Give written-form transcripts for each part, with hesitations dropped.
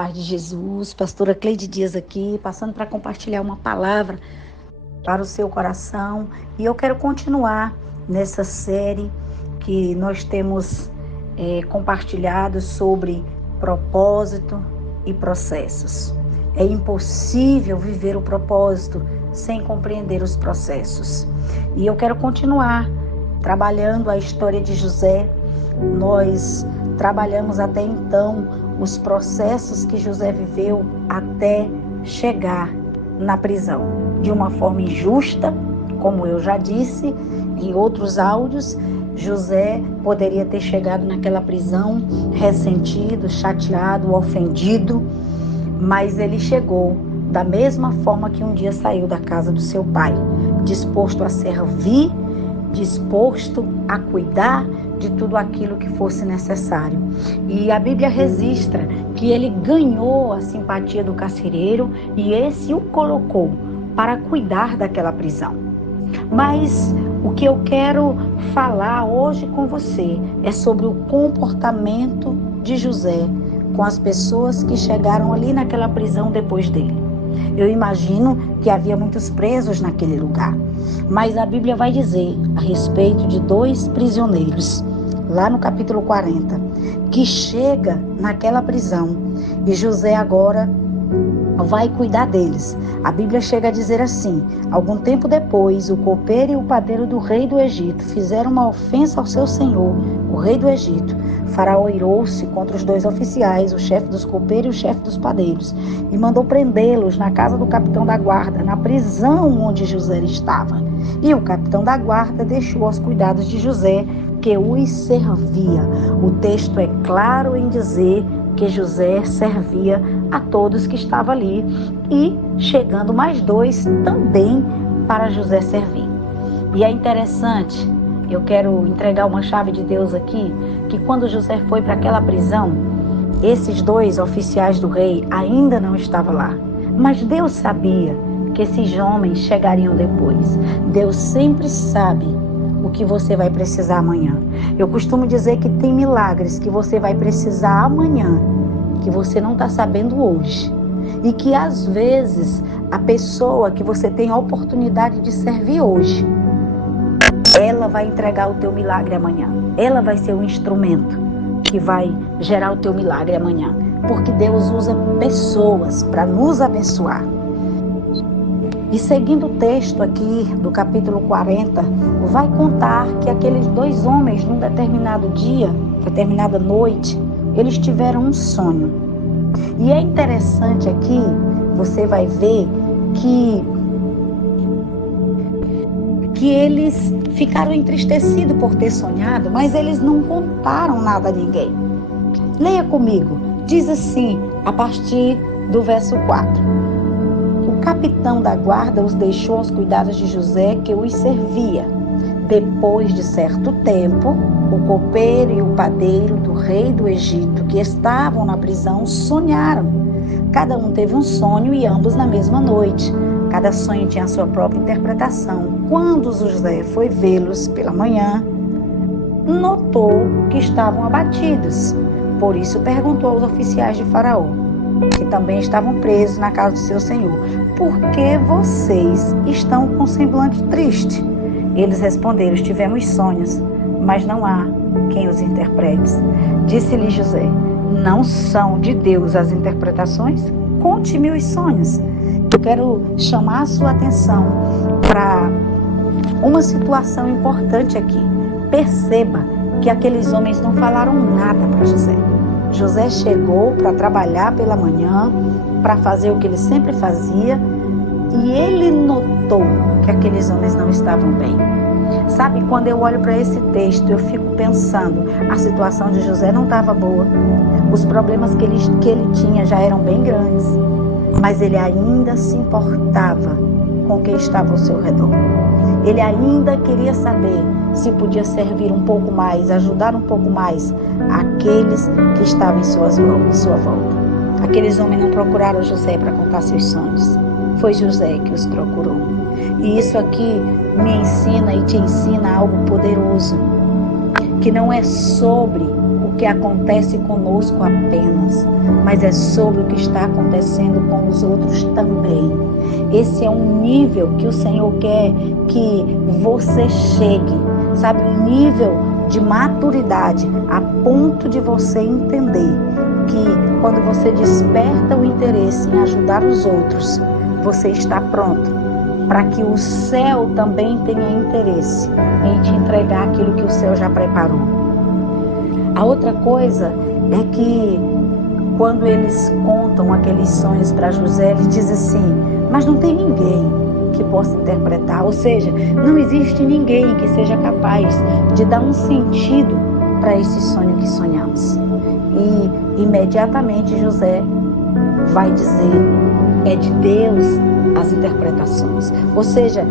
Paz de Jesus, pastora Cleide Dias aqui, passando para compartilhar uma palavra para o seu coração. E eu quero continuar nessa série que nós temos compartilhado sobre propósito e processos. É impossível viver o propósito sem compreender os processos. E eu quero continuar trabalhando a história de José. Nós trabalhamos até então os processos que José viveu até chegar na prisão. De uma forma injusta, como eu já disse em outros áudios, José poderia ter chegado naquela prisão ressentido, chateado, ofendido, mas ele chegou da mesma forma que um dia saiu da casa do seu pai, disposto a servir, disposto a cuidar de tudo aquilo que fosse necessário. E a Bíblia registra que ele ganhou a simpatia do carcereiro e esse o colocou para cuidar daquela prisão. Mas o que eu quero falar hoje com você é sobre o comportamento de José com as pessoas que chegaram ali naquela prisão depois dele. Eu imagino que havia muitos presos naquele lugar, mas a Bíblia vai dizer a respeito de 2 prisioneiros, lá no capítulo 40, que chega naquela prisão e José agora vai cuidar deles. A Bíblia chega a dizer assim: algum tempo depois, o copeiro e o padeiro do rei do Egito fizeram uma ofensa ao seu senhor, o rei do Egito. Faraó irou-se contra os 2 oficiais, o chefe dos copeiros e o chefe dos padeiros, e mandou prendê-los na casa do capitão da guarda, na prisão onde José estava. E o capitão da guarda deixou aos cuidados de José, que os servia. O texto é claro em dizer que José servia a todos que estavam ali, e chegando mais 2 também para José servir. E é interessante, eu quero entregar uma chave de Deus aqui, que quando José foi para aquela prisão, esses 2 oficiais do rei ainda não estavam lá. Mas Deus sabia que esses homens chegariam depois. Deus sempre sabe o que você vai precisar amanhã. Eu costumo dizer que tem milagres que você vai precisar amanhã, que você não está sabendo hoje. E que às vezes a pessoa que você tem a oportunidade de servir hoje, ela vai entregar o teu milagre amanhã. Ela vai ser o instrumento que vai gerar o teu milagre amanhã. Porque Deus usa pessoas para nos abençoar. E seguindo o texto aqui do capítulo 40, vai contar que aqueles 2 homens, num determinado dia, determinada noite, eles tiveram um sonho. E é interessante aqui, você vai ver que eles ficaram entristecidos por ter sonhado, mas eles não contaram nada a ninguém. Leia comigo, diz assim, a partir do verso 4. O capitão da guarda os deixou aos cuidados de José, que os servia. Depois de certo tempo, o copeiro e o padeiro do rei do Egito, que estavam na prisão, sonharam. Cada um teve um sonho e ambos na mesma noite. Cada sonho tinha a sua própria interpretação. Quando José foi vê-los pela manhã, notou que estavam abatidos. Por isso perguntou aos oficiais de Faraó, que também estavam presos na casa do seu senhor: por que vocês estão com semblante triste? Eles responderam: tivemos sonhos, mas não há quem os interprete. Disse-lhe José: não são de Deus as interpretações? Conte-me os sonhos. Eu quero chamar a sua atenção para uma situação importante aqui. Perceba que aqueles homens não falaram nada para José. José chegou para trabalhar pela manhã, para fazer o que ele sempre fazia, e ele notou que aqueles homens não estavam bem. Sabe, quando eu olho para esse texto, eu fico pensando, a situação de José não estava boa. Os problemas que ele tinha já eram bem grandes, mas ele ainda se importava com quem estava ao seu redor. Ele ainda queria saber se podia servir um pouco mais, ajudar um pouco mais aqueles que estavam em sua volta. Aqueles homens não procuraram José para contar seus sonhos. Foi José que os procurou. E isso aqui me ensina e te ensina algo poderoso, que não é sobre o o que acontece conosco apenas, mas é sobre o que está acontecendo com os outros também. Esse é um nível que o Senhor quer que você chegue, sabe? Um nível de maturidade a ponto de você entender que quando você desperta o interesse em ajudar os outros, você está pronto para que o céu também tenha interesse em te entregar aquilo que o céu já preparou. A outra coisa é que quando eles contam aqueles sonhos para José, ele diz assim: mas não tem ninguém que possa interpretar, ou seja, não existe ninguém que seja capaz de dar um sentido para esse sonho que sonhamos. E imediatamente José vai dizer: é de Deus as interpretações. Ou seja,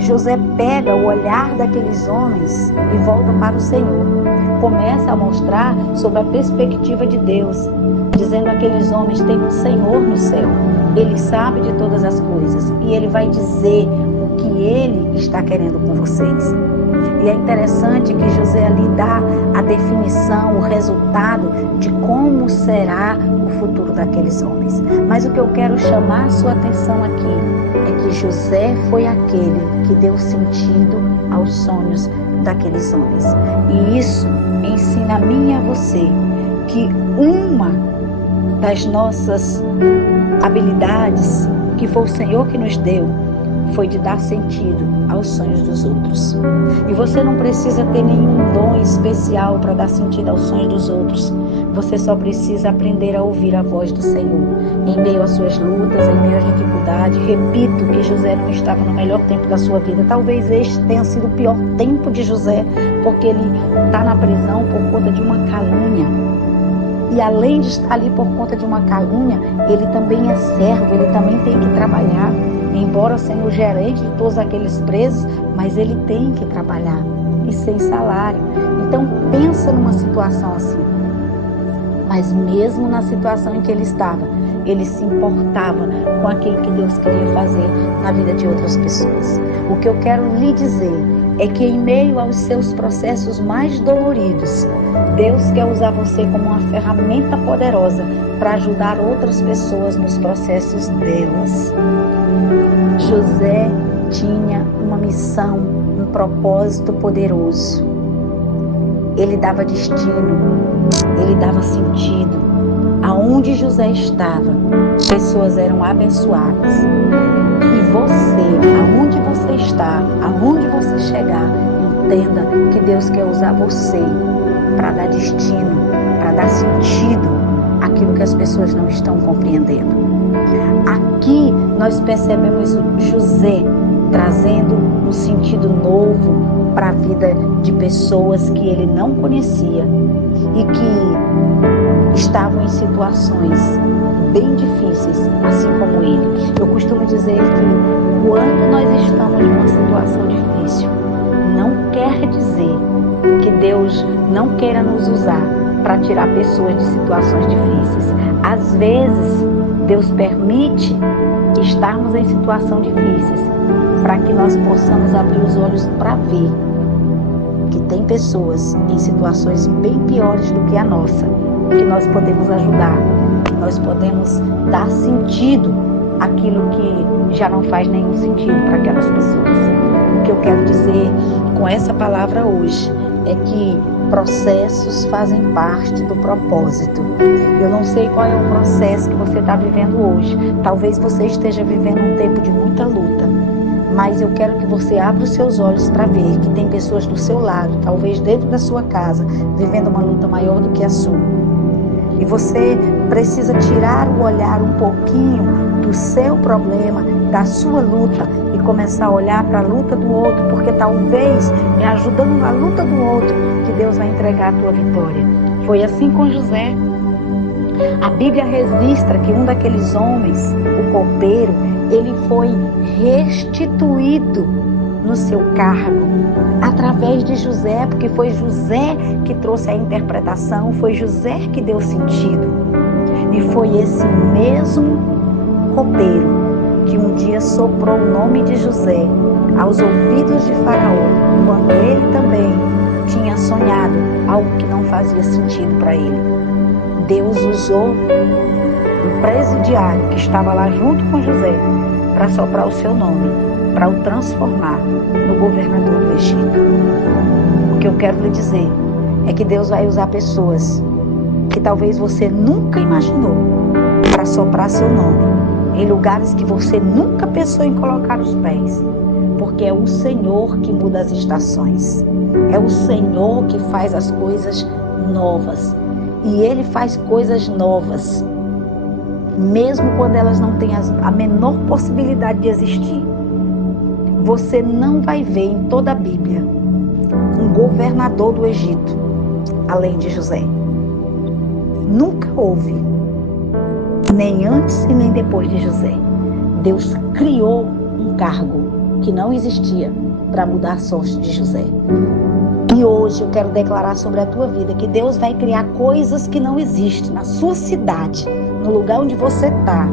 José pega o olhar daqueles homens e volta para o Senhor. Começa a mostrar sobre a perspectiva de Deus, dizendo: aqueles homens têm um Senhor no céu. Ele sabe de todas as coisas e ele vai dizer o que ele está querendo com vocês. E é interessante que José ali dá a definição, o resultado de como será o futuro daqueles homens. Mas o que eu quero chamar a sua atenção aqui é que José foi aquele que deu sentido aos sonhos daqueles homens. E isso ensina a mim e a você que uma das nossas habilidades, que foi o Senhor que nos deu, foi de dar sentido aos sonhos dos outros. E você não precisa ter nenhum dom especial para dar sentido aos sonhos dos outros. Você só precisa aprender a ouvir a voz do Senhor em meio às suas lutas, em meio às dificuldades. Repito que José não estava no melhor tempo da sua vida. Talvez este tenha sido o pior tempo de José, porque ele está na prisão por conta de uma calúnia. E além de estar ali por conta de uma calúnia, ele também é servo, ele também tem que trabalhar. Embora sendo o gerente de todos aqueles presos, mas ele tem que trabalhar e sem salário. Então pensa numa situação assim. Mas mesmo na situação em que ele estava, ele se importava com aquilo que Deus queria fazer na vida de outras pessoas. O que eu quero lhe dizer é que em meio aos seus processos mais doloridos, Deus quer usar você como uma ferramenta poderosa para ajudar outras pessoas nos processos delas. José tinha uma missão, um propósito poderoso. Ele dava destino, ele dava sentido. Aonde José estava, pessoas eram abençoadas. E você, aonde você está, aonde você chegar, entenda que Deus quer usar você para dar destino, para dar sentido àquilo que as pessoas não estão compreendendo. Aqui nós percebemos José trazendo um sentido novo para a vida de pessoas que ele não conhecia e que estavam em situações bem difíceis, assim como ele. Eu costumo dizer que quando nós estamos numa situação difícil, não quer dizer que Deus não queira nos usar para tirar pessoas de situações difíceis. Às vezes, Deus permite estarmos em situações difíceis para que nós possamos abrir os olhos para ver que tem pessoas em situações bem piores do que a nossa, que nós podemos ajudar, nós podemos dar sentido àquilo que já não faz nenhum sentido para aquelas pessoas. O que eu quero dizer com essa palavra hoje é que processos fazem parte do propósito. Eu não sei qual é o processo que você está vivendo hoje. Talvez você esteja vivendo um tempo de muita luta, mas eu quero que você abra os seus olhos para ver que tem pessoas do seu lado, talvez dentro da sua casa, vivendo uma luta maior do que a sua. E você precisa tirar o olhar um pouquinho do seu problema, da sua luta, e começar a olhar para a luta do outro, porque talvez é ajudando na luta do outro que Deus vai entregar a tua vitória. Foi assim com José. A Bíblia registra que um daqueles homens, o copeiro, ele foi restituído no seu cargo através de José, porque foi José que trouxe a interpretação, foi José que deu sentido. E foi esse mesmo copeiro que um dia soprou o nome de José aos ouvidos de Faraó, quando ele também tinha sonhado algo que não fazia sentido para ele. Deus usou um presidiário que estava lá junto com José para soprar o seu nome, para o transformar no governador do Egito. O que eu quero lhe dizer é que Deus vai usar pessoas que talvez você nunca imaginou para soprar seu nome em lugares que você nunca pensou em colocar os pés, porque é o Senhor que muda as estações, é o Senhor que faz as coisas novas, e Ele faz coisas novas mesmo quando elas não têm a menor possibilidade de existir. Você não vai ver em toda a Bíblia um governador do Egito além de José. Nunca houve, nem antes e nem depois de José. Deus criou um cargo que não existia para mudar a sorte de José. E hoje eu quero declarar sobre a tua vida que Deus vai criar coisas que não existem na sua cidade, no lugar onde você está,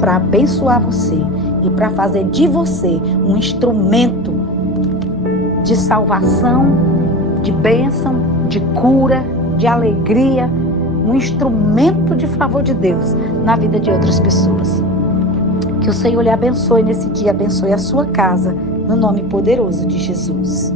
para abençoar você e para fazer de você um instrumento de salvação, de bênção, de cura, de alegria, um instrumento de favor de Deus na vida de outras pessoas. Que o Senhor lhe abençoe nesse dia, abençoe a sua casa, no nome poderoso de Jesus.